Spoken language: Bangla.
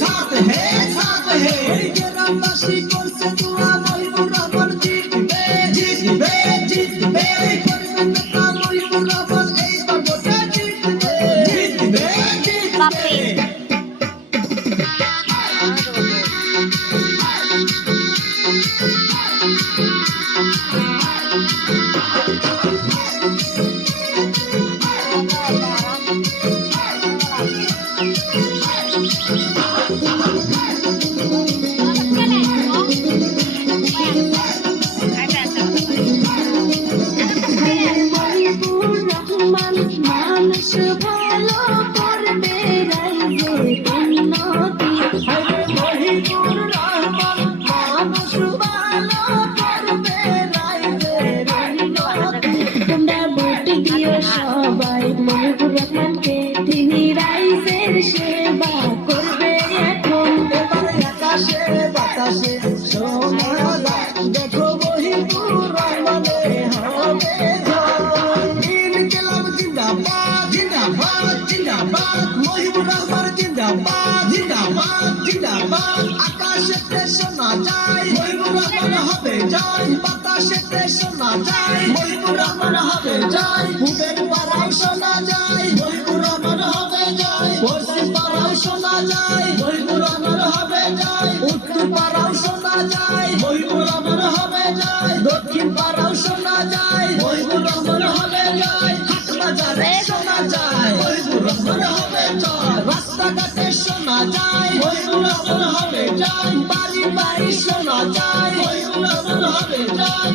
साथ है ग्रामवासी করছে দোয়া মহিবুর রহমান জিতবে জিতবে জিতবে করবে নেতা মহিবুর রহমান এইবার ভোটে জিতবে জিতবে জিতবে মানুষ ভালো করবে রাইজে উন্নতি মহিবুর রহমান মানুষ ভালো করবে রাইজে উন্নতি তোমরা ভোট দিও সবাই মহিবুর রহমানকে তিনি রাইজের সেবা করবে এখন এবার আকাশে বাতাসে শোনা যায় দেখো মহিবুর রহমানে হবে মহিবুর রহমান জিন্দাবাদ জিন্দাবাদ জিন্দাবাদ আকাশেতে শোনা যায় মহিবুর রহমান হবে জয় বাতাসেতে শোনা যায় মহিবুর রহমান হবে জয় পূবের পাড়াও শোনা যায় মহিবুর রহমান হবে জয় পশ্চিম পাড়াও শোনা যায় মহিবুর রহমান হবে জয় উত্তর পাড়াও শোনা যায় মহিবুর রহমান হবে জয় দক্ষিণ পাড়াও শোনা যায় মহিবুর রহমান হবে জয় হাট বাজারে শোনা যায় মহিবুর রহমান হবে জয় রাস্তাঘাটে শোনা যায় মহিবুর রহমান হবে জয় বাড়ি বাড়ি শোনা যায় মহিবুর রহমান হবে জয়